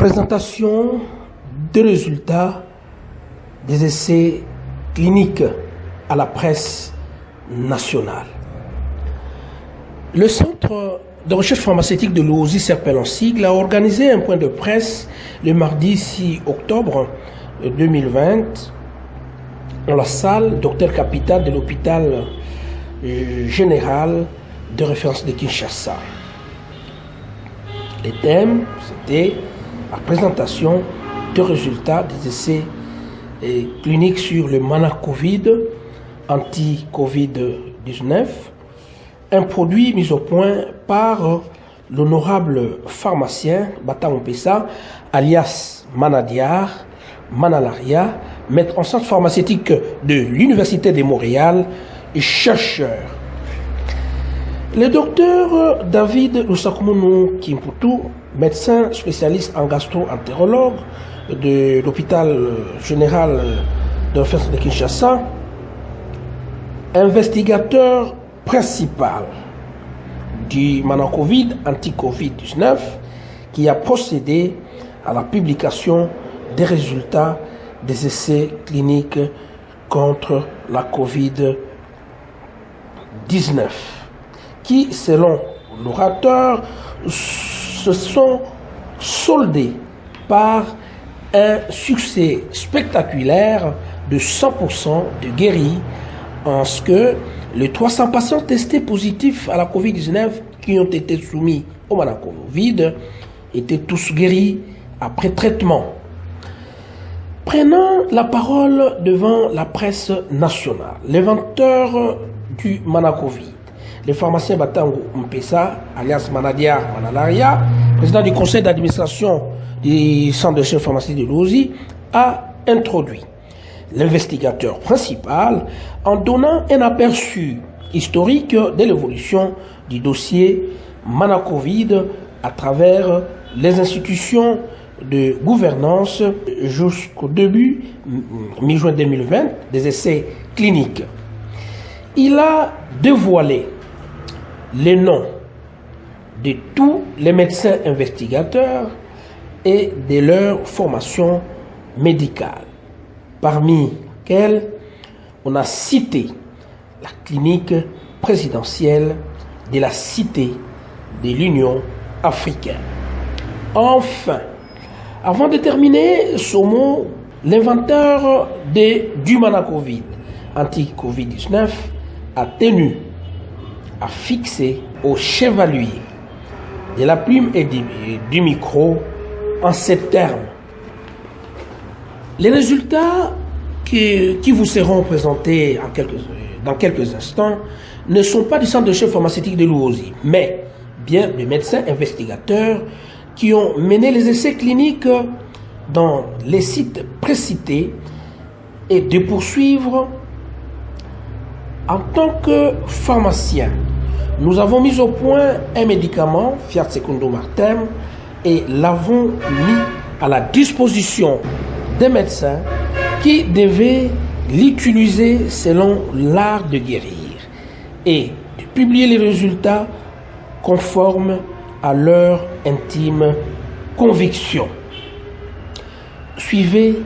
Présentation des résultats des essais cliniques à la presse nationale. Le Centre de recherche pharmaceutique de Luozi-Serpel en sigle a organisé un point de presse le mardi 6 octobre 2020 dans la salle Dr Capital de l'hôpital général de référence de Kinshasa. Les thèmes, c'était la présentation des résultats des essais cliniques sur le Mana-Covid, anti-Covid-19, un produit mis au point par l'honorable pharmacien Bata Mpessa, alias Manadiar, Manalaria, maître en sciences pharmaceutiques de l'Université de Montréal et chercheur. Le docteur David Lusakumunu Kimputu, médecin spécialiste en gastro-entérologue de l'hôpital général de référence de Kinshasa, investigateur principal du Mana-Covid, anti-Covid-19, qui a procédé à la publication des résultats des essais cliniques contre la Covid-19, qui, selon l'orateur, se sont soldés par un succès spectaculaire de 100% de guéris, en ce que les 300 patients testés positifs à la Covid-19 qui ont été soumis au Mana-Covid étaient tous guéris après traitement. Prenant la parole devant la presse nationale, l'inventeur du Mana-Covid, le pharmacien Batango Mpessa, alias Manadiar Manalaria, président du conseil d'administration du centre de recherche pharmaceutique de Luozi, a introduit l'investigateur principal en donnant un aperçu historique de l'évolution du dossier Mana-Covid à travers les institutions de gouvernance jusqu'au début, mi-juin 2020, des essais cliniques. Il a dévoilé les noms de tous les médecins investigateurs et de leur formation médicale, parmi lesquels on a cité la clinique présidentielle de la Cité de l'Union africaine. Enfin, avant de terminer ce mot, l'inventeur du Mana-Covid, anti-Covid-19, a tenu à fixer au chevalier de la plume et du micro en ces termes. Les résultats qui vous seront présentés dans quelques instants ne sont pas du centre de recherche pharmaceutique de Luozi, mais bien des médecins investigateurs qui ont mené les essais cliniques dans les sites précités et de poursuivre. En tant que pharmacien, nous avons mis au point un médicament, Fiat Secundo Martem, et l'avons mis à la disposition des médecins qui devaient l'utiliser selon l'art de guérir et de publier les résultats conformes à leur intime conviction. Suivez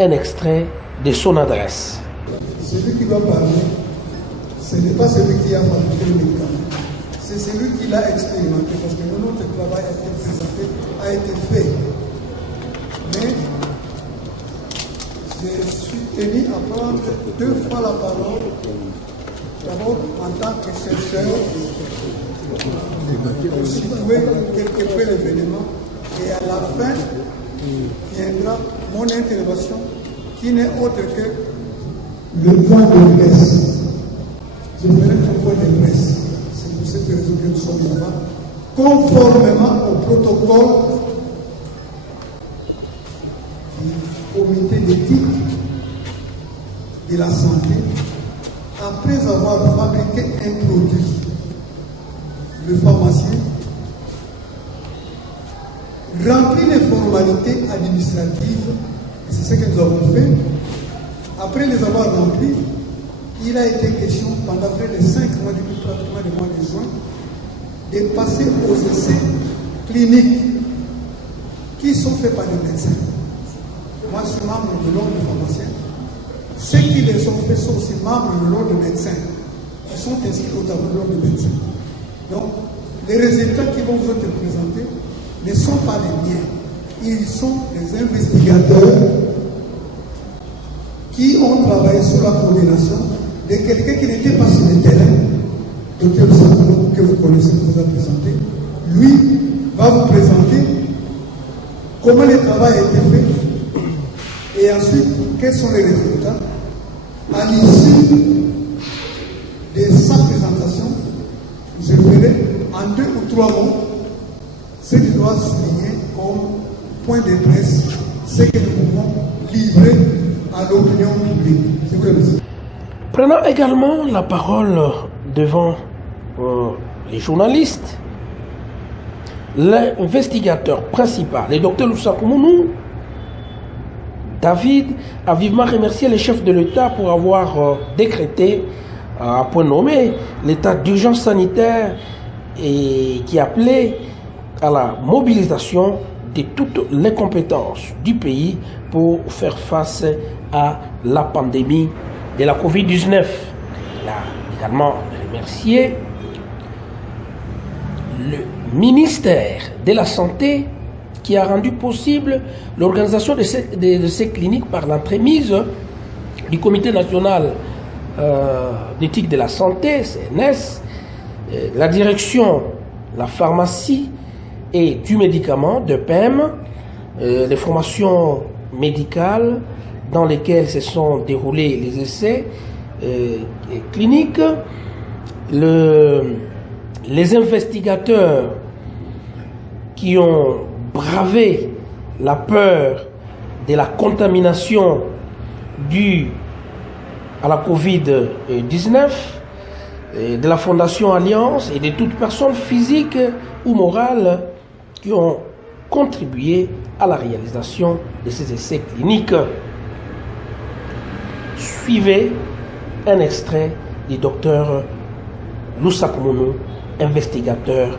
un extrait de son adresse. Celui qui va parler, ce n'est pas celui qui a fabriqué le médicament, c'est celui qui l'a expérimenté, parce que notre travail a été présenté, a été fait. Mais je suis tenu à prendre 2 fois la parole, d'abord en tant que chercheur, pour situer quelque peu l'événement, et à la fin viendra mon intervention, qui n'est autre que le point de presse. Je ferai un point de presse. C'est pour cette raison que nous sommes là-bas, conformément au protocole du comité d'éthique de la santé, après avoir fabriqué un produit. Le pharmacien remplit les formalités administratives, et c'est ce que nous avons fait. Après les avoir remplis, il a été question pendant près de 5 mois, depuis pratiquement le mois de juin, de passer aux essais cliniques. qui sont faits par les médecins. Moi, je suis membre de l'ordre des pharmaciens. Ceux qui les ont faits sont aussi membres de l'ordre des médecins, qui sont inscrits au tableau de l'ordre des médecins. Donc, les résultats qui vont vous être présentés ne sont pas les miens. Ils sont les investigateurs qui ont travaillé sur la coordination de quelqu'un qui n'était pas sur le terrain, Dr Sakoumonou, que vous connaissez, qui vous a présenté. Lui va vous présenter comment le travail a été fait et ensuite quels sont les résultats. À l'issue de sa présentation, je ferai en 2 ou 3 mots ce qui doit souligner comme point de presse, ce que nous pouvons livrer à l'opinion publique. Je vous remercie. Prenant également la parole devant les journalistes, l'investigateur principal, le docteur Lusakoumonou, David, a vivement remercié les chefs de l'État pour avoir décrété, à point nommé, l'état d'urgence sanitaire et qui appelait à la mobilisation de toutes les compétences du pays pour faire face à la pandémie de la COVID-19. Il a également remercié le ministère de la Santé qui a rendu possible l'organisation de ces cliniques par l'entremise du Comité national d'éthique de la santé, CNS, la direction, la pharmacie et du médicament, de PEM, les formations médicales dans lesquelles se sont déroulés les essais cliniques, les investigateurs qui ont bravé la peur de la contamination due à la COVID-19, de la Fondation Alliance et de toutes personnes physiques ou morales qui ont contribué à la réalisation de ces essais cliniques. Suivez un extrait du docteur Lusakoumonou, investigateur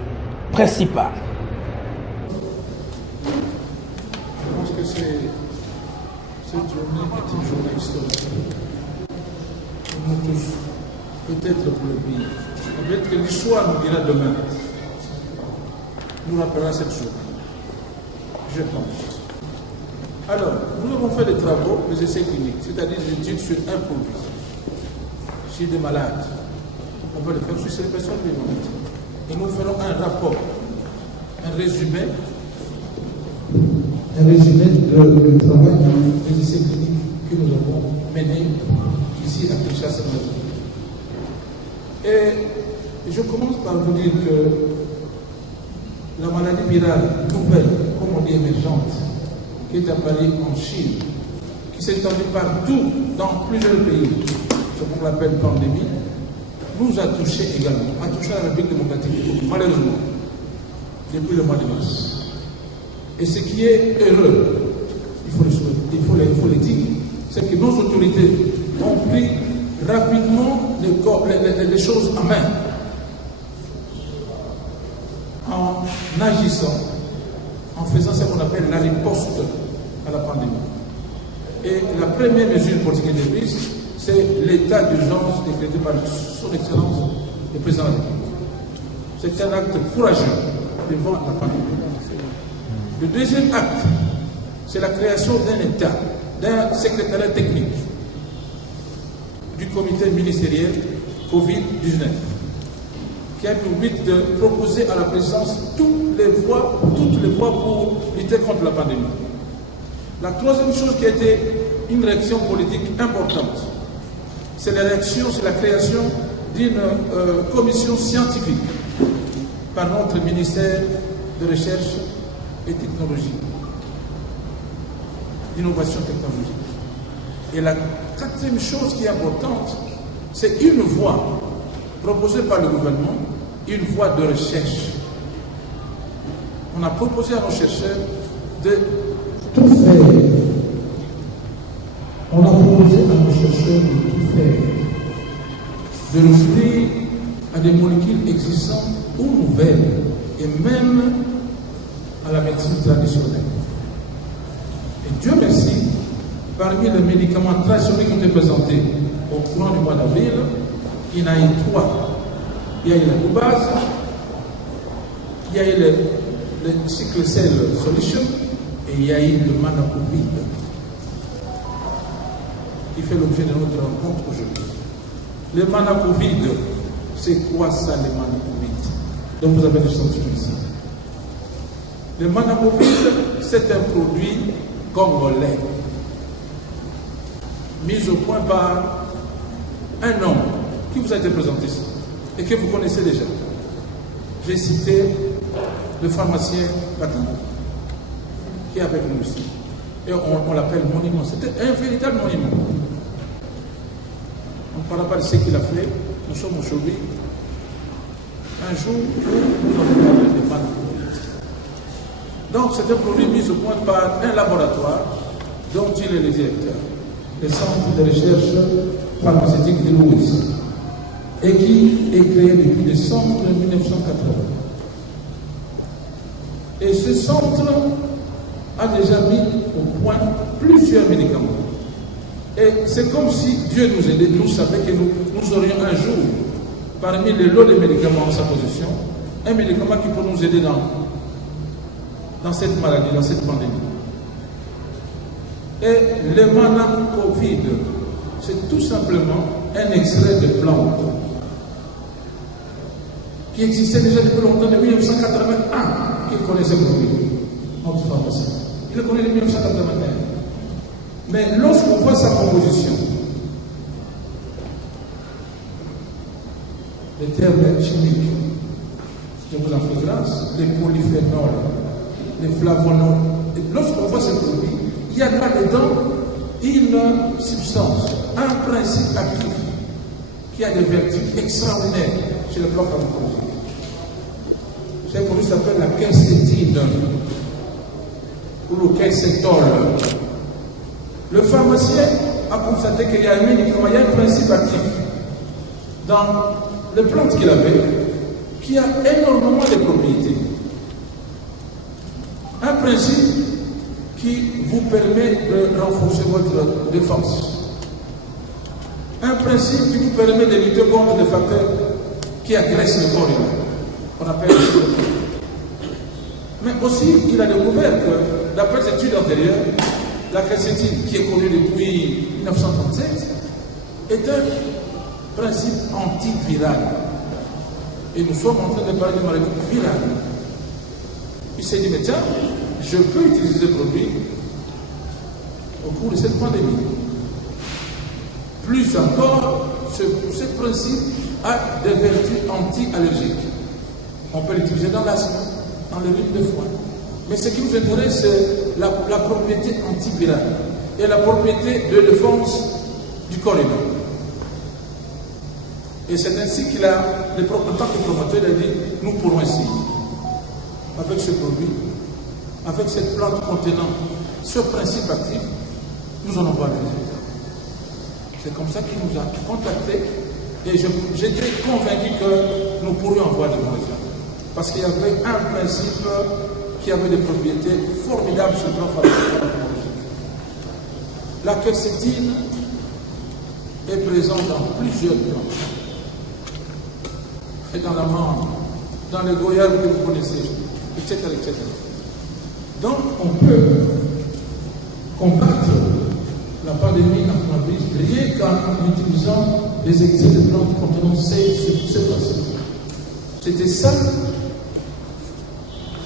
principal. Je pense que cette journée est une journée historique pour nous tous, peut-être pour le pays. Peut-être que l'histoire nous dira demain, nous rappellera cette journée, je pense. Alors, nous avons fait des travaux, des essais cliniques, c'est-à-dire des études sur un produit, sur des malades. On va le faire sur ces personnes vivantes. Et nous ferons un rapport, un résumé du travail des essais cliniques que nous avons mené ici à Kinshasa. Et je commence par vous dire que la maladie virale nouvelle, comme on dit émergente, qui est apparue en Chine, qui s'est étendue partout dans plusieurs pays, ce qu'on appelle pandémie, nous a touché également, a touché la République démocratique, malheureusement, depuis le mois de mars. Et ce qui est heureux, il faut le dire, c'est que nos autorités ont pris rapidement les choses en main, en agissant, en faisant ce qu'on appelle la riposte à la pandémie. Et la première mesure politique qui est prise, c'est l'état d'urgence décrété par son Excellence le Président de la République. C'est un acte courageux devant la pandémie. Le deuxième acte, c'est la création d'un État, d'un secrétariat technique du comité ministériel Covid-19, qui a pour but de proposer à la présidence toutes les voies pour lutter contre la pandémie. La troisième chose qui a été une réaction politique importante, c'est la création d'une commission scientifique par notre ministère de Recherche et Technologie, d'innovation technologique. Et la quatrième chose qui est importante, c'est une voie proposée par le gouvernement, une voie de recherche. On a proposé à nos chercheurs de tout faire. On a proposé à nos chercheurs de tout faire, de recourir à des molécules existantes ou nouvelles, et même à la médecine traditionnelle. parmi les médicaments traditionnels qui ont été présentés au courant du mois d'avril, il y en a eu 3. Il y a eu la Goubase, il y a eu le Sickle Cell Solution et il y a eu le Manacovid qui fait l'objet de notre rencontre aujourd'hui. Le Manacovid, c'est quoi ça le Manacovid? Donc vous avez des choses ici. Le Manacovid, c'est un produit congolais mis au point par un homme qui vous a été présenté ici et que vous connaissez déjà. J'ai cité le pharmacien Patin qui est avec nous ici. Et on l'appelle monument. C'était un véritable monument. On ne parlera pas de ce qu'il a fait. Nous sommes aujourd'hui. Un jour, nous avons parlé de Manacovid. Donc, c'est un produit mis au point par un laboratoire dont il est le directeur, le Centre de recherche pharmaceutique de Louis, et qui est créé depuis décembre 1980. Et ce centre a déjà mis au point plusieurs médicaments. Et c'est comme si Dieu nous aidait, nous savait que nous aurions un jour, parmi les lots de médicaments en sa possession, un médicament qui peut nous aider dans cette maladie, dans cette pandémie. Et le Manacovid, c'est tout simplement un extrait de plante qui existait déjà depuis longtemps, depuis 1981, qu'il connaissait le produit, notre pharmacien. Il le connaît depuis 1981. Mais lorsqu'on voit sa composition, les termes chimiques, je vous en fais grâce, les polyphénols, les flavonoïdes, et lorsqu'on voit ce produit, il y a là-dedans une substance, un principe actif qui a des vertus extraordinaires chez le plan pharmacologique. Ce produit s'appelle la quercétine ou le quercétol. Le pharmacien a constaté qu'il y a un principe actif dans les plantes qu'il avait qui a énormément de propriétés. Un principe qui vous permet de renforcer votre défense. Un principe qui vous permet de lutter contre des facteurs qui agressent le corps humain. On appelle mais aussi, il a découvert que, d'après les études antérieures, la quercétine, qui est connue depuis 1937, est un principe antiviral. Et nous sommes en train de parler de maladie virale. Il s'est dit, mais tiens, je peux utiliser ce produit au cours de cette pandémie. Plus encore, ce principe a des vertus anti-allergiques. On peut l'utiliser dans l'asthme, dans le rhume de foie. Mais ce qui nous intéresse, c'est la propriété antivirale et la propriété de défense du corps humain. Et c'est ainsi qu'il a, en tant que promoteur, il a dit, nous pourrons essayer, avec ce produit, avec cette plante contenant ce principe actif, nous allons voir les résultats. C'est comme ça qu'il nous a contactés et j'étais convaincu que nous pourrions avoir de bons résultats. Parce qu'il y avait un principe qui avait des propriétés formidables sur le plan pharmacologique. La quercétine est présente dans plusieurs plantes. Et dans la menthe, dans les goyaves que vous connaissez, etc., etc. Donc, on peut combattre la pandémie en coronavirus rien qu'en utilisant des extraits de plantes contenant ces principes. C'était ça,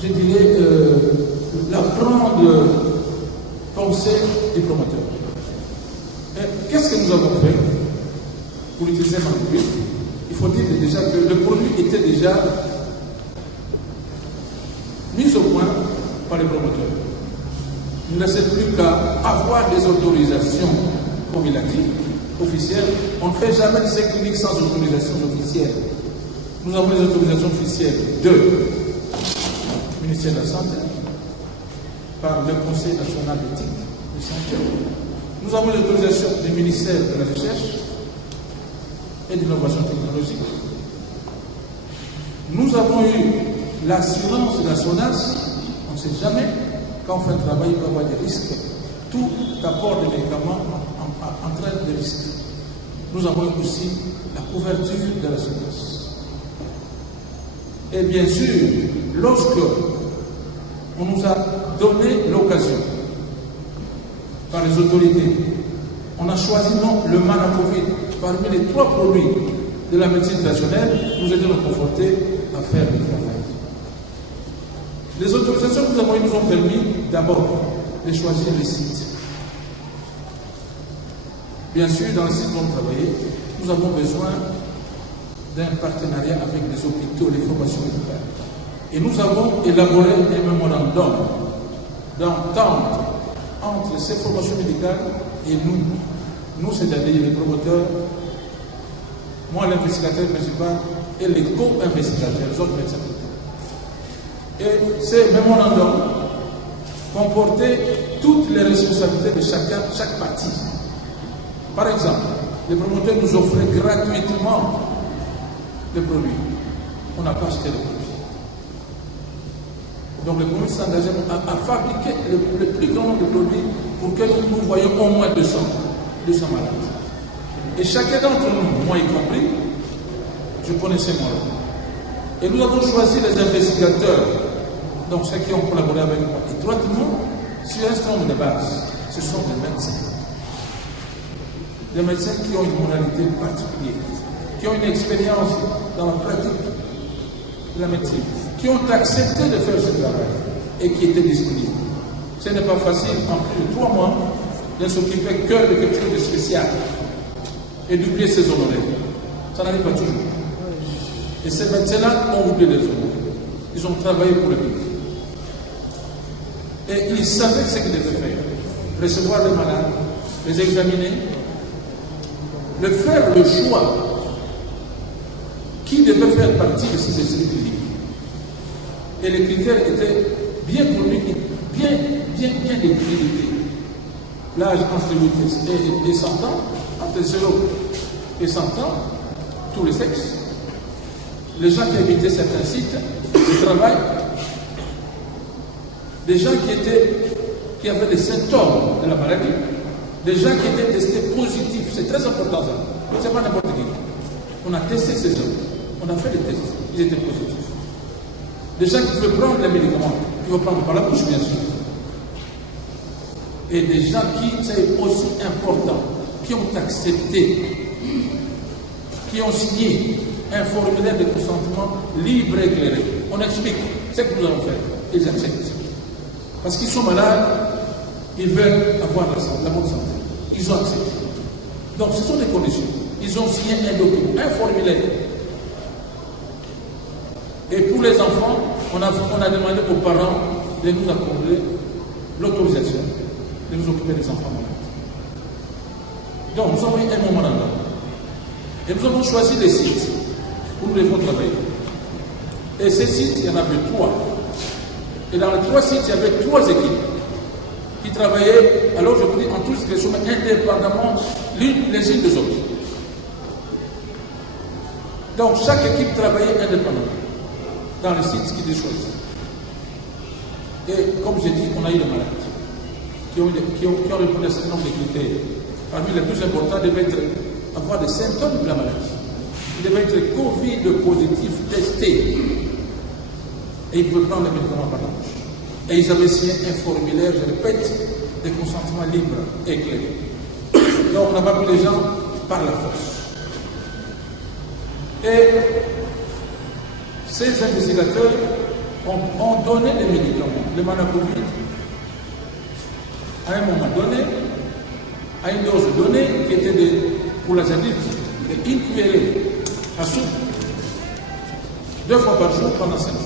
je dirais, la grande pensée du promoteur. Et qu'est-ce que nous avons fait pour utiliser Manacovid? Il faut dire déjà que le produit était déjà mis au point par les promoteurs. Il ne reste plus qu'à avoir des autorisations, comme il a dit, officielles. On ne fait jamais des essais cliniques sans autorisation officielle. Nous avons les autorisations officielles du ministère de la Santé, par le Conseil national d'éthique de santé. Nous avons l'autorisation du ministère de la Recherche et de l'innovation technologique. Nous avons eu l'assurance de la SONAS. On ne sait jamais, quand on fait un travail, il peut y avoir des risques. tout apport de médicaments entraîne des risques. Nous avons aussi la couverture de l'assurance. Et bien sûr, lorsque on nous a donné l'occasion par les autorités, on a choisi non le Manacovid parmi les 3 produits de la médecine traditionnelle, nous étions confortés à faire le travail. Les autorisations que nous avons eues nous ont permis d'abord de choisir les sites. Bien sûr, dans les sites où on travaillait, nous avons besoin d'un partenariat avec les hôpitaux, les formations médicales. Et nous avons élaboré un mémorandum d'entente entre ces formations médicales et nous. Nous, c'est-à-dire les promoteurs, moi l'investigateur principal et les co-investigateurs, les autres médecins. Et ces mémorandums comportaient toutes les responsabilités de chaque partie. Par exemple, les promoteurs nous offraient gratuitement les produits. On n'a pas acheté les produits. Donc les promoteurs s'engageaient à fabriquer le plus grand nombre de produits pour que nous voyions au moins 200 malades. Et chacun d'entre nous, moi y compris, je connaissais moi. Et nous avons choisi les investigateurs, donc ceux qui ont collaboré avec moi, étroitement sur un certain nombre de bases. Ce sont des médecins. Des médecins qui ont une moralité particulière, qui ont une expérience dans la pratique de la médecine, qui ont accepté de faire ce travail et qui étaient disponibles. Ce n'est pas facile, en plus de 3 mois, de s'occuper que de quelque chose de spécial et d'oublier ses honoraires. Ça n'arrive pas toujours. Et ces médecins-là ont oublié les honoraires. Ils ont travaillé pour le pays. Et ils savaient ce qu'ils devaient faire. Recevoir les malades, les examiner, de faire le choix qui devait faire partie de ces essais cliniques. Et les critères étaient bien connus, bien décrits. L'âge entre 8 et 100 ans, entre 0 et 100 ans, tous les sexes, les gens qui habitaient certains sites de travail, des gens qui avaient des symptômes de la maladie, des gens qui étaient testés positifs. C'est très important ça. Ce n'est pas n'importe qui. On a testé ces hommes. On a fait des tests. Ils étaient positifs. Des gens qui pouvaient prendre les médicaments, qui vont prendre par la bouche, bien sûr. Et des gens qui, c'est aussi important, qui ont accepté, qui ont signé un formulaire de consentement libre et éclairé. On explique ce que nous allons faire. Ils acceptent. Parce qu'ils sont malades, ils veulent avoir la bonne santé. Ils ont accepté. Donc ce sont des conditions. Ils ont signé un document, un formulaire. Et pour les enfants, on a demandé aux parents de nous accorder l'autorisation de nous occuper des enfants malades. Donc nous avons eu un memorandum. Et nous avons choisi des sites où nous devons travailler. Et ces sites, il y en avait 3. Et dans les 3 sites, il y avait 3 équipes qui travaillaient, alors je vous dis en tous les chemins, indépendamment les unes des autres. Donc chaque équipe travaillait indépendamment dans les sites qui étaient choisis. Et comme j'ai dit, on a eu des malades qui ont répondu à un certain nombre de critères. Parmi les plus importants, devaient avoir des symptômes de la maladie. Ils devaient être Covid positif testés. Et ils pouvaient prendre les médicaments par la bouche. Et ils avaient signé un formulaire, je répète, de consentement libre et éclairé. Donc on n'a pas pris les gens par la force. Et ces investigateurs ont donné des médicaments, le Manacovid, à un moment donné, à une dose donnée, qui était pour les adultes, une cuillerée à soupe, 2 fois par jour pendant 5 jours.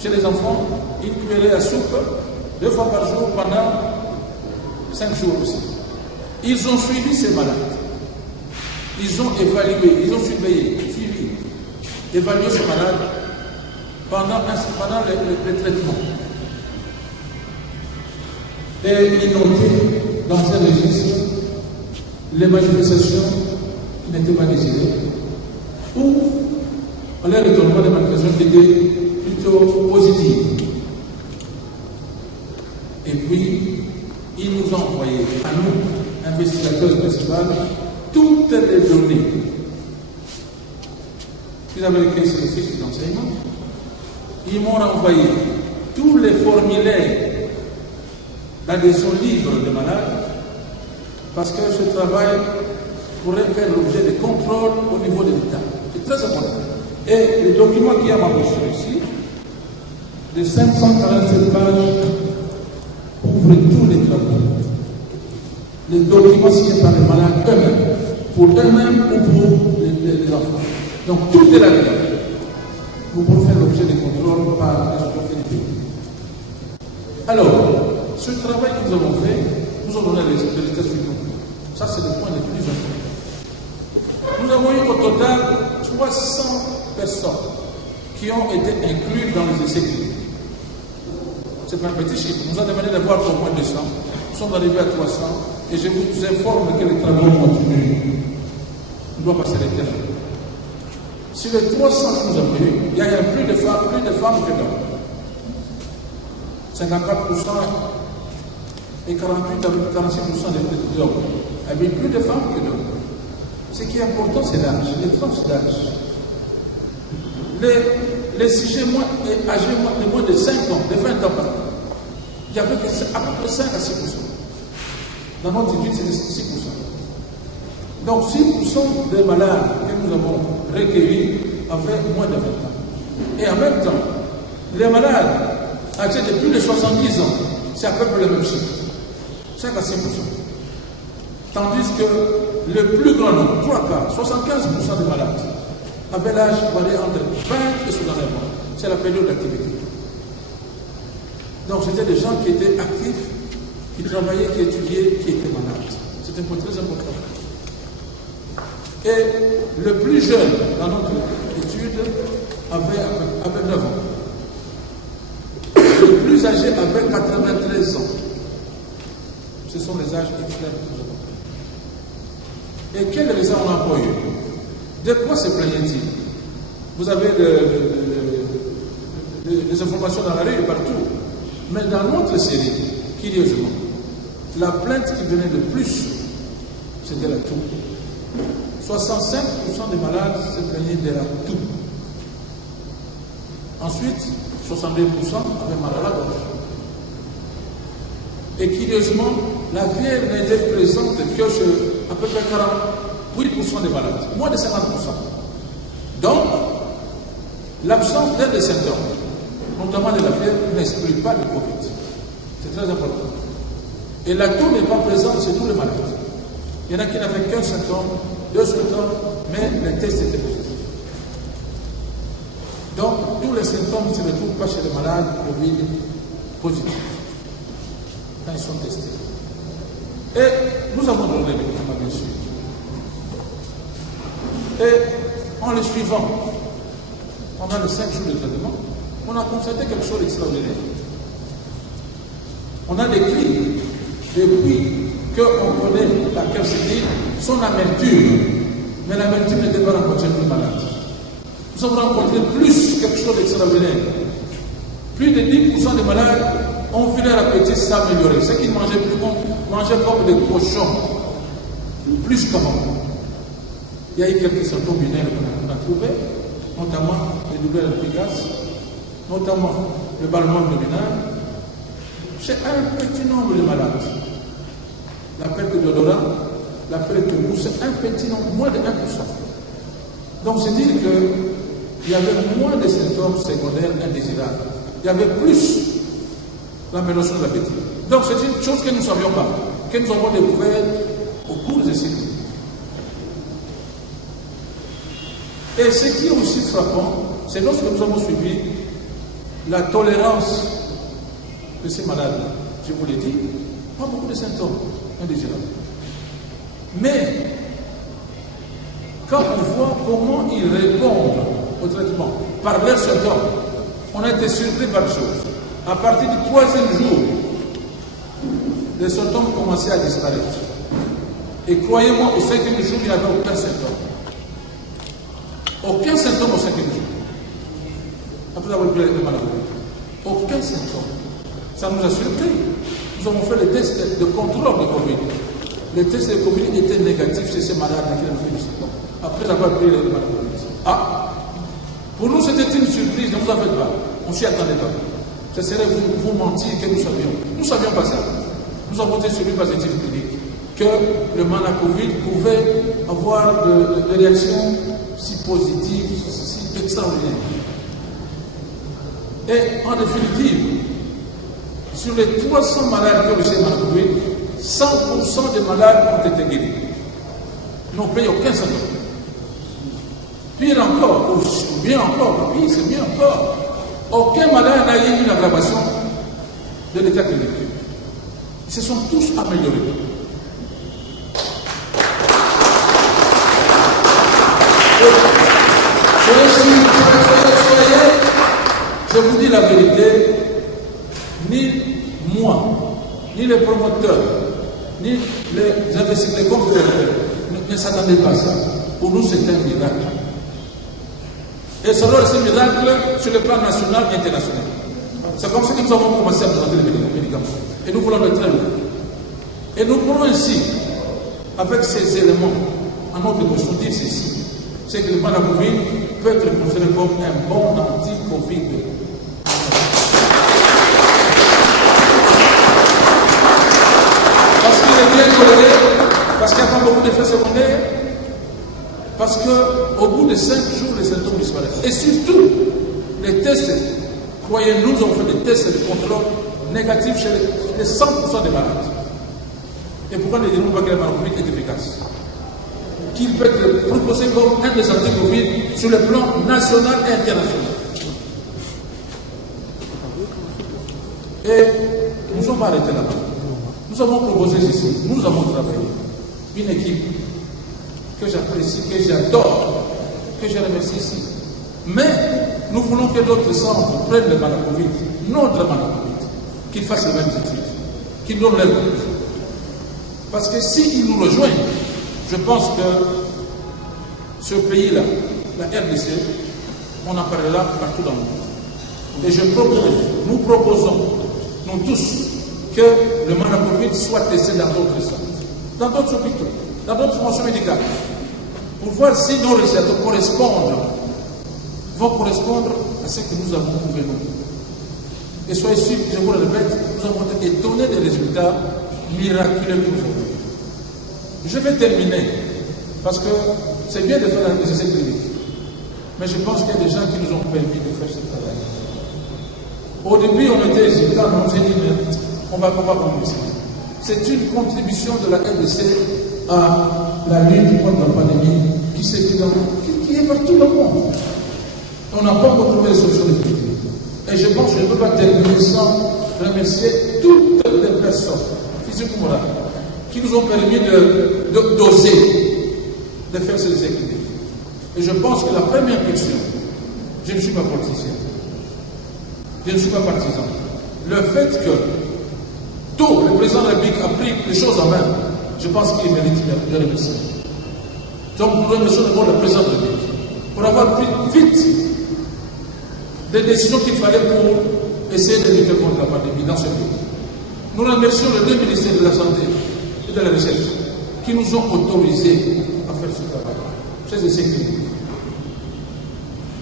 Chez les enfants, une cuillerée à soupe, 2 fois par jour pendant 5 jours aussi. Ils ont suivi ces malades. Ils ont évalué, ils ont suivi, évalué ces malades pendant le traitement. Et ils notaient dans ces registres les manifestations qui n'étaient pas désirées ou on les retournement des manifestations qui étaient plutôt positives. Et puis, ils nous ont envoyé, à nous, investigateurs principaux, toutes les données. Vous avez écrit sur le fichier d'enseignement. Ils m'ont envoyé tous les formulaires d'adhésion libre des malades, parce que ce travail pourrait faire l'objet de contrôles au niveau de l'État. C'est très important. Et le document qui est à ma brochure ici, de 547 pages, ouvre tous les travaux. Les documents signés par les malades eux-mêmes, pour eux-mêmes ou pour les enfants. Donc tout est là-dedans. Vous pouvez faire l'objet de contrôles par les autorités. Alors, ce travail que nous avons fait, nous avons donné les résultats suivants. Ça, c'est le point le plus important. Nous avons eu au total 300 personnes qui ont été incluses dans les essais cliniques. C'est pas un petit chiffre. Nous avons demandé d'avoir au moins 200. Nous sommes arrivés à 300 et je vous informe que les travaux continuent. On doit passer les terrains. Sur les 300 que nous avons eu, il y a plus de femmes que d'hommes. 54% et 48 à 46% d'hommes. Il y a plus de femmes que d'hommes. Ce qui est important, c'est l'âge, les tranches d'âge. Les sujets âgés de moins de 5 ans, de 20 ans, il y avait à peu près 5 à 6%. Dans notre étude, c'était 6%. Donc 6% des malades que nous avons recueillis avaient moins de 20 ans. Et en même temps, les malades âgés de plus de 70 ans, c'est à peu près le même chiffre. 5 à 6%. Tandis que le plus grand nombre, 3 quarts, 75% des malades, avaient l'âge varié entre 20 et 69 ans. C'est la période d'activité. Donc c'était des gens qui étaient actifs, qui travaillaient, qui étudiaient, qui étaient malades. C'est un point très important. Et le plus jeune dans notre étude avait 9 ans. Le plus âgé avait 93 ans. Ce sont les âges extrêmes que nous avons. Et quelle raison on a employé? De quoi se plaignait-il? Vous avez des informations dans la rue partout. Mais dans notre série, curieusement, la plainte qui venait le plus, c'était la toux. 65% des malades se plaignaient de la toux. Ensuite, 62% avaient mal à la gorge. Et curieusement, la fièvre n'était présente que chez à peu près 48% des malades, moins de 50%. Donc, l'absence d'un des symptômes, notamment de la fièvre, n'exclut pas le Covid. C'est très important. Et la toux n'est pas présente chez tous les malades. Il y en a qui n'avaient qu'un symptôme, 2 symptômes, mais les tests étaient positifs. Donc, tous les symptômes ne se retrouvent pas chez les malades Covid positifs, quand ils sont testés. Et nous avons donné les médicaments, bien sûr. Et en les suivant, pendant les 5 jours de traitement, on a constaté quelque chose d'extraordinaire. On a décrit, depuis qu'on connaît la quercétine, son amertume, mais l'amertume n'était pas rencontrée pour le malade. Nous avons rencontré plus quelque chose d'extraordinaire. Plus de 10% des malades ont vu leur appétit s'améliorer. Ceux qui mangeaient plus bon, mangeaient comme des cochons, plus comment. Il y a eu quelques symptômes binaires qu'on a trouvés, notamment les douleurs de Pigas, notamment le ballonnement abdominal. C'est un petit nombre de malades. La perte d'odorat, la perte de goût, c'est un petit nombre, moins de 1%. Donc c'est dire qu'il y avait moins de symptômes secondaires indésirables. Il y avait plus l'amélioration de l'appétit. Donc c'est une chose que nous ne savions pas, que nous avons découvert au cours des cycles. Et ce qui est aussi frappant, c'est lorsque nous avons suivi la tolérance de ces malades-là. Je vous l'ai dit, pas beaucoup de symptômes indésirables. Mais quand on voit comment ils répondent au traitement par leurs symptômes, on a été surpris par une chose. À partir du 3e jour, les symptômes commençaient à disparaître. Et croyez-moi, au 5e jour, il n'y avait aucun symptôme. Aucun symptôme au 5e jour. Après avoir pris les malades. Aucun symptôme. Ça nous a surpris. nous avons fait les tests de contrôle de Covid. Les tests de Covid étaient négatifs chez ces malades qui ont fait du sport. Après avoir pris les malades Covid. Ah, pour nous c'était une surprise, ne vous en faites pas. On ne s'y attendait pas. Ce serait vous mentir que nous savions. Nous ne savions pas ça. Nous avons été suivis par cette étude clinique que le malade Covid pouvait avoir des réactions si positives, si extraordinaires. Et en définitive, sur les 300 malades qui ont reçu le malade Covid, 100% des malades ont été guéris. Ils n'ont payé aucun centime. Pire encore, ou bien encore, oui, c'est mieux encore, aucun malade n'a eu une aggravation de l'état clinique. Ils se sont tous améliorés. Soyez, je vous dis la vérité, ni moi, ni les promoteurs, ni les investisseurs, les confrères ne s'attendaient pas à ça. Pour nous, c'est un miracle. Et ça doit être un miracle sur le plan national et international. C'est comme ça que nous avons commencé à présenter les médicaments. Et nous voulons être très loin. Et nous pourrons ainsi, avec ces éléments, en notre question, dire ceci. C'est que le malade Covid peut être considéré comme un bon anti-Covid. Parce qu'il est bien toléré, parce qu'il n'y a pas beaucoup d'effets secondaires, parce qu'au bout de 5 jours, les symptômes disparaissent. Et surtout, les tests, croyez-nous, nous avons fait des tests de contrôle négatifs chez les 100% des malades. Et pourquoi ne dirons pas que le malade Covid est efficace? Qu'il peut être proposé comme un des anti-Covid sur le plan national et international. Et nous ne sommes pas arrêtés là-bas. Nous avons proposé ceci, nous avons travaillé. Une équipe que j'apprécie, que j'adore, que je remercie ici. Mais nous voulons que d'autres centres prennent le malade Covid, notre malade Covid, qu'ils fassent les mêmes études, qu'ils donnent leur conclusion. Parce que s'ils nous rejoignent, je pense que ce pays-là, la RDC, on en parlera partout dans le monde. Et je propose, nous proposons, nous tous, que le malade Covid soit testé dans d'autres centres, dans d'autres hôpitaux, dans d'autres formations médicales, pour voir si nos résultats vont correspondre à ce que nous avons trouvé nous. Et soyez sûrs, je vous le répète, nous avons été étonnés des résultats miraculeux que nous avons. Je vais terminer, parce que c'est bien de faire un essai clinique, mais je pense qu'il y a des gens qui nous ont permis de faire ce travail. Au début, on était hésitant, mais on s'est dit, mais on va commencer. C'est une contribution de la RDC à la lutte contre la pandémie qui est partout dans le monde. On n'a pas encore trouvé les solutions définitives. Et je pense que je ne peux pas terminer sans remercier toutes les personnes, physiques ou morales, qui nous ont permis d'oser de faire ces essais cliniques. Et je pense que la première question, je ne suis pas politicien, je ne suis pas partisan. Le fait que tout le président de la République a pris les choses en main, je pense qu'il mérite de remercier. Donc nous remercions d'abord le président de la République pour avoir pris vite des décisions qu'il fallait pour essayer de lutter contre la pandémie dans ce pays. Nous remercions les 2 ministères de la Santé et de la Recherche qui nous ont autorisés à faire ce travail, ces essais cliniques.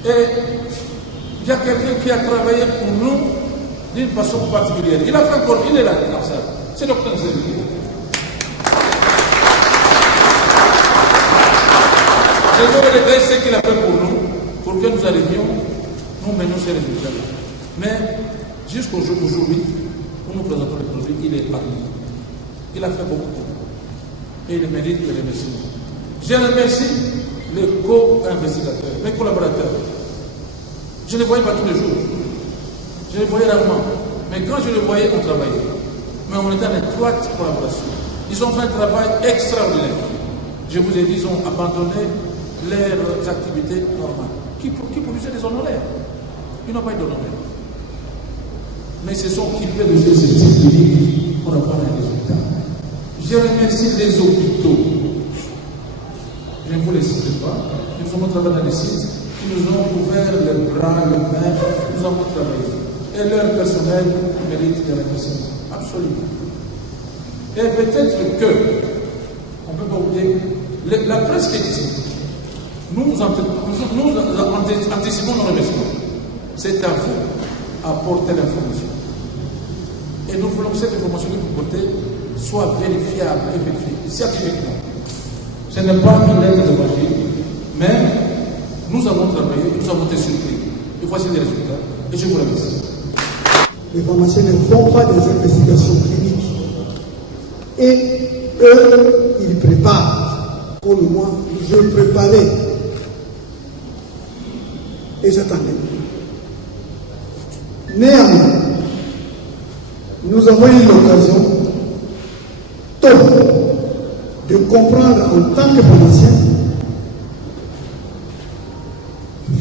Et il y a quelqu'un qui a travaillé pour nous d'une façon particulière. Il a fait encore, il est là dans ça. C'est le docteur Zélie. Je vais vous détailler ce qu'il a fait pour nous, pour que nous arrivions, nous menons ces résultats-là. Mais jusqu'au jour d'aujourd'hui, où nous présentons le produit, il est parmi nous. Il a fait beaucoup pour nous. Et il mérite de remercier. Je remercie les co-investigateurs, mes collaborateurs. Je ne les voyais pas tous les jours. Je les voyais rarement. Mais quand je les voyais, on travaillait. Mais on était en étroite collaboration. Ils ont fait un travail extraordinaire. Je vous ai dit, ils ont abandonné leurs activités normales. Qui produisaient des honoraires. Ils n'ont pas eu d'honoraires. Mais ils se sont occupés de ces études pour avoir un résultat. Je remercie les hôpitaux. Je ne vous les cite pas. Nous avons travaillé dans des sites qui nous ont ouvert les bras, les mains. Nous avons travaillé. Et leur personnel mérite des remerciements. Absolument. Et peut-être que, on ne peut pas oublier, la presse critique, nous anticipons nos remerciements. C'est à vous d'apporter l'information. Et nous voulons que cette information que vous portez soit vérifiable et vérifiée scientifiquement. Ce n'est pas une lettre de magie, mais nous avons travaillé, nous avons été surpris. Et voici les résultats. Et je vous remercie. Les pharmaciens ne font pas des investigations cliniques. Et eux, ils préparent. Comme moi, je préparais. Et j'attendais. Néanmoins, nous avons eu l'occasion tôt de comprendre en tant que pharmacien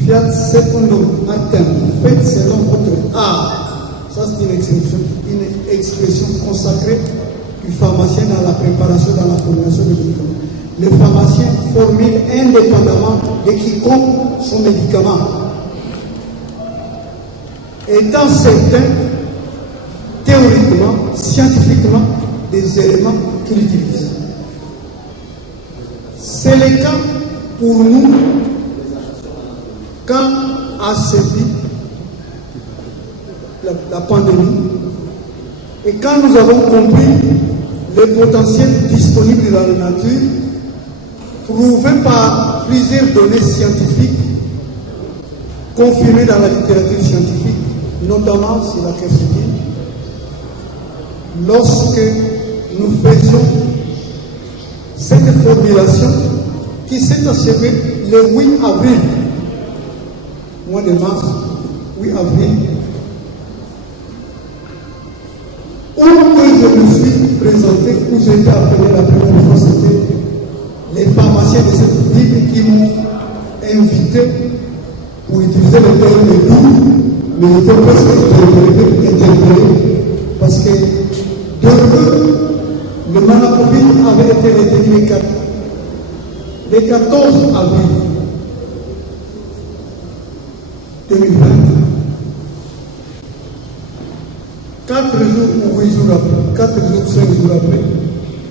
Fiat secundum actem fait selon votre art. Ça, c'est une expression consacrée du pharmacien dans la préparation, dans la formulation des médicaments. Le pharmacien formule indépendamment de quiconque son médicament. Étant certain, théoriquement, scientifiquement, des éléments qu'il utilise. C'est le cas pour nous quand a sévi la pandémie et quand nous avons compris le potentiel disponible dans la nature, prouvé par plusieurs données scientifiques, confirmées dans la littérature scientifique, notamment sur la quercétine, lorsque nous faisions cette formulation qui s'est achevée le 8 avril, mois de mars, 8 avril, où je me suis présenté, où j'ai été appelé la première fois, c'était les pharmaciens de cette ville qui m'ont invité pour utiliser le terme de doux, mais j'étais presque interpellé parce que depuis le Manacovid avait été retenu le 14 avril 2020. 4 jours ou 8 jours après, 4 jours, 5 jours après,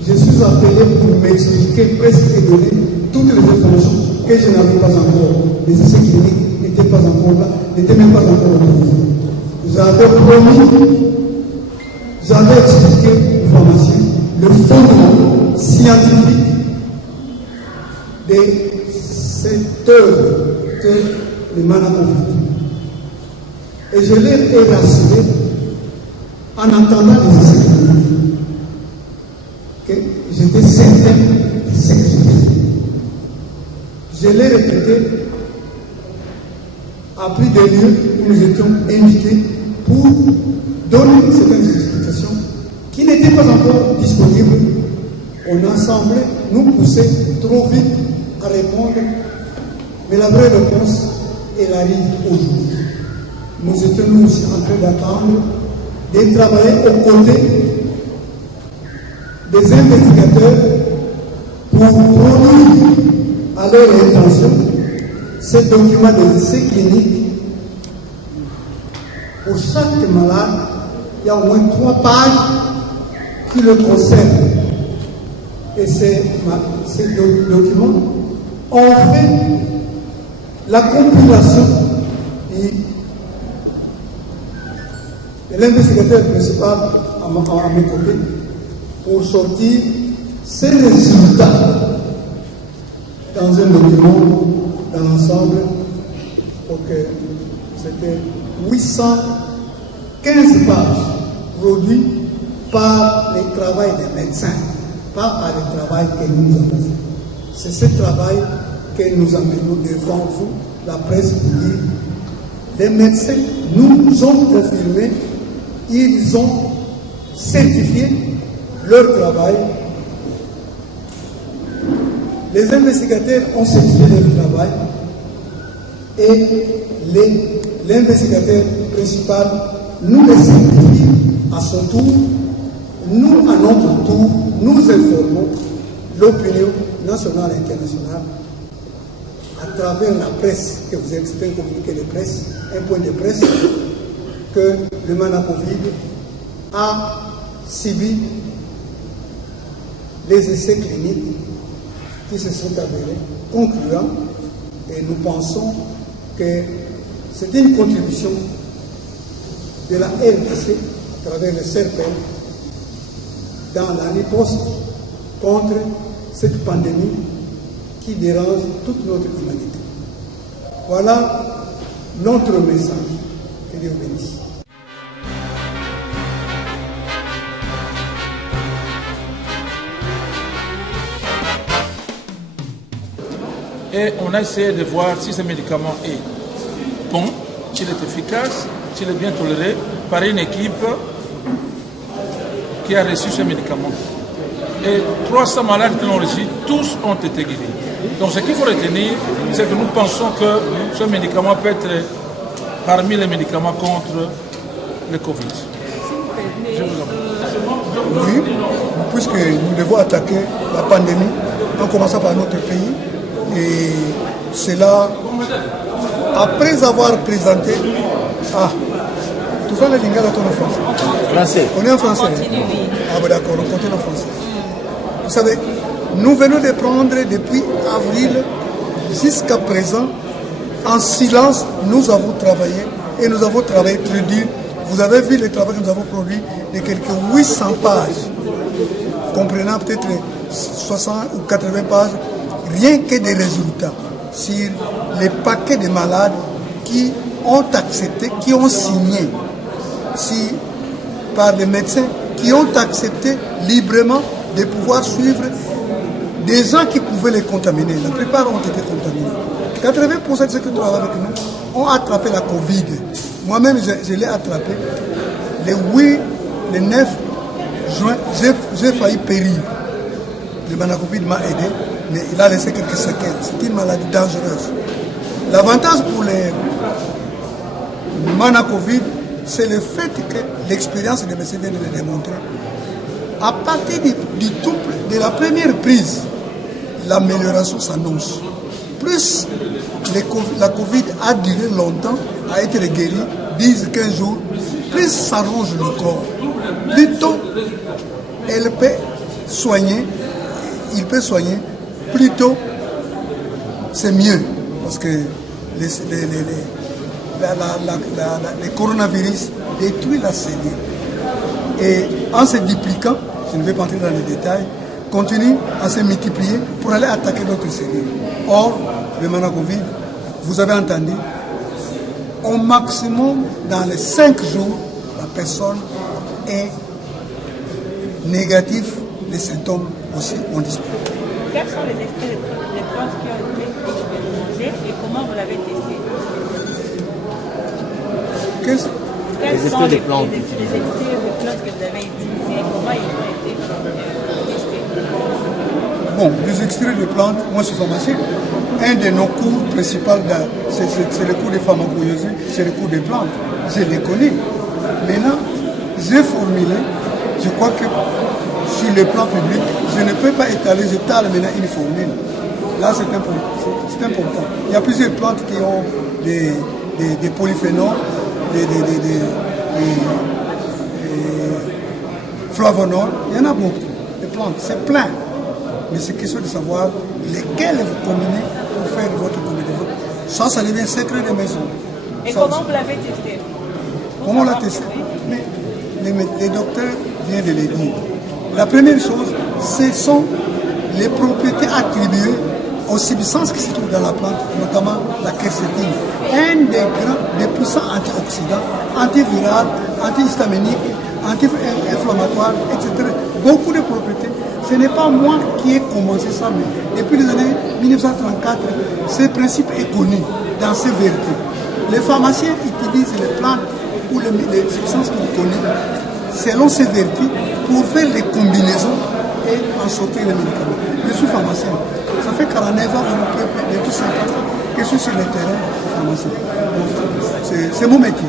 je suis appelé pour m'expliquer, presque donner toutes les informations que je n'avais pas encore. Les essais cliniques n'étaient pas encore là, n'étaient même pas encore autorisés. J'avais promis, j'avais expliqué aux pharmaciens le fondement scientifique de cette œuvre que le Manacovid. Et je l'ai rassuré en attendant les essais cliniques, que j'étais certain de ce que je faisais. Je l'ai répété à plus de lieux où nous étions invités pour donner certaines explications qui n'étaient pas encore disponibles. On a semblé nous pousser trop vite à répondre, mais la vraie réponse, elle arrive aujourd'hui. Nous étions nous aussi en train d'attendre de travailler aux côtés des investigateurs pour produire à leur intention ces documents des essais cliniques. Pour chaque malade, il y a au moins 3 pages qui le concernent. Et ces documents ont fait la compilation et l'investigateur principal à mes côtés pour sortir ces résultats dans un document dans l'ensemble. C'était 815 pages produits par le travail des médecins, pas par le travail que nous avons fait. C'est ce travail que nous amenons devant vous, la presse, pour dire les médecins nous ont confirmé, ils ont certifié leur travail. Les investigateurs ont certifié leur travail et l'investigateur principal nous les certifie à son tour. Nous, à notre tour, nous informons l'opinion nationale et internationale à travers la presse, que vous êtes un communiqué de presse, un point de presse, que le Manacovid a subi les essais cliniques qui se sont avérés concluants et nous pensons que c'est une contribution de la RDC à travers le CERPEL dans la riposte contre cette pandémie qui dérange toute notre humanité. Voilà notre message. Que Dieu vous bénisse. Et on a essayé de voir si ce médicament est bon, s'il est efficace, s'il est bien toléré par une équipe qui a reçu ce médicament. Et 300 malades qui l'ont reçu, tous ont été guéris. Donc ce qu'il faut retenir, c'est que nous pensons que ce médicament peut être parmi les médicaments contre le Covid. Je vous en prie. Oui, puisque nous devons attaquer la pandémie en commençant par notre pays. Et cela, après avoir présenté... Ah, tout ça, les Lingala, on est en français. On est en français. Ah ben d'accord, on continue en français. Vous savez, nous venons de prendre depuis avril jusqu'à présent, en silence, nous avons travaillé et nous avons travaillé très dur. Vous avez vu le travail que nous avons produit de quelques 800 pages, comprenant peut-être 60 ou 80 pages, rien que des résultats sur les paquets de malades qui ont accepté, qui ont signé par les médecins, qui ont accepté librement de pouvoir suivre des gens qui pouvaient les contaminer. La plupart ont été contaminés. 80% de ceux qui travaillent avec nous ont attrapé la Covid. Moi-même, je l'ai attrapé. Le 9 juin, j'ai failli périr. Le Manacovid m'a aidé, mais il a laissé quelques séquelles. C'est une maladie dangereuse. L'avantage pour les Manacovid, c'est le fait que l'expérience de médecins vient de le démontrer. À partir de la première prise, l'amélioration s'annonce. Plus la Covid a duré longtemps, a été guérie, 10-15 jours, plus ça ronge le corps. Plus tôt, elle peut soigner, il peut soigner, plus tôt, c'est mieux. Parce que le coronavirus détruit la cellule. Et en se dupliquant, je ne vais pas entrer dans les détails, continue à se multiplier pour aller attaquer d'autres cellules. Or, le Manacovid, vous avez entendu, au maximum, dans les 5 jours, la personne est négative, les symptômes aussi ont disparu. Quels sont les effets des plantes qui ont été expérimentées et comment vous l'avez testé? Quels sont les effets des plantes que vous avez utilisés? Comment ils ont été testés? Bon, les extraits de plantes, moi je suis pharmacien. Un de nos cours principaux, c'est le cours de pharmacologie, c'est le cours des plantes. Je les connais. Maintenant, j'ai formulé, je crois que sur le plan public, je ne peux pas étaler, je tale maintenant une formule. Là, c'est important. Il y a plusieurs plantes qui ont des polyphénols, des flavonols. Il y en a beaucoup, des plantes, c'est plein. Mais c'est question de savoir lesquelles vous combinez pour faire votre combinaison. Ça devient secret de maison. Et comment vous l'avez testé? Comment on l'a testé? Les docteurs viennent de le dire. La première chose, ce sont les propriétés attribuées aux substances qui se trouvent dans la plante, notamment la quercétine. Un des puissants antioxydants, antivirales, antihistaminiques, anti-inflammatoires, etc. Beaucoup de propriétés. Ce n'est pas moi qui ai commencé ça, mais depuis les années 1934, ce principe est connu dans ses vertus. Les pharmaciens utilisent les plantes ou les substances qu'ils connaissent selon ses vertus pour faire les combinaisons et en sortir les médicaments. Je suis pharmacien. Ça fait 49 ans de tout 50 ans que je suis sur le terrain de pharmacien. C'est mon métier.